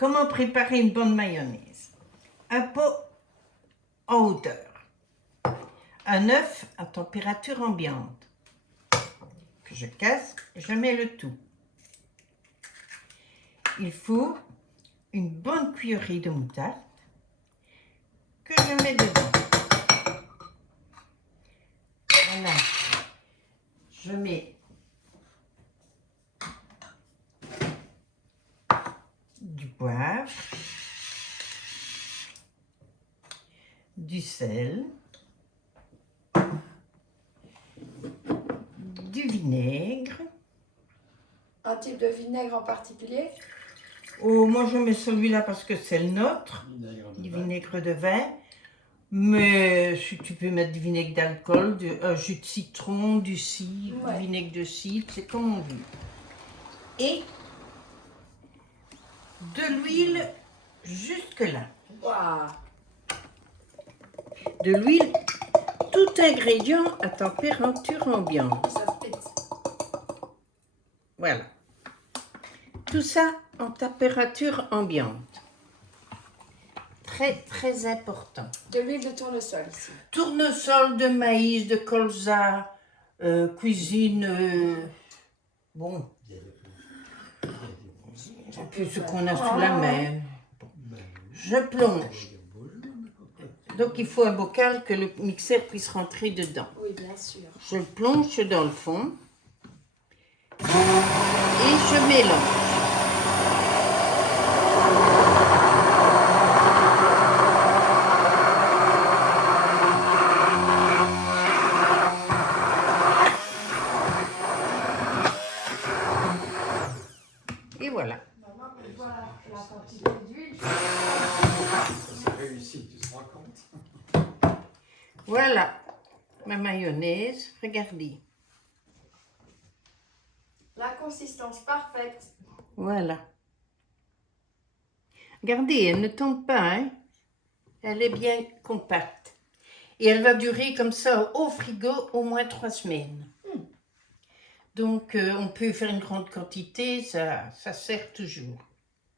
Comment préparer une bonne mayonnaise? Un pot en hauteur. Un œuf à température ambiante. Que je casse, je mets le tout. Il faut une bonne cuillerée de moutarde que je mets dedans. Voilà. Je mets du poivre, du sel, du vinaigre. Un type de vinaigre en particulier? Oh, moi je mets celui-là parce que c'est le nôtre, du vinaigre de vin. Mais si tu peux mettre du vinaigre d'alcool, du jus de citron, du cidre, Ouais. du vinaigre de cidre, c'est comme on veut. Et de l'huile jusque là. Waouh! De l'huile, tout ingrédient à température ambiante. Ça spitz. Voilà. Tout ça en température ambiante. Très, très important. De l'huile de tournesol ici. Tournesol de maïs, de colza, cuisine, bon, c'est plus ce qu'on a sous la main. Je plonge. Donc il faut un bocal que le mixeur puisse rentrer dedans. Oui, bien sûr. Je le plonge dans le fond et je mélange. Et voilà. Maman, on voit la quantité d'huile. C'est réussi, tu te rends compte? Voilà ma mayonnaise. Regardez. La consistance parfaite. Voilà. Regardez, elle ne tombe pas, hein? Elle est bien compacte. Et elle va durer comme ça au frigo au moins 3 semaines. Donc, on peut faire une grande quantité, ça sert toujours.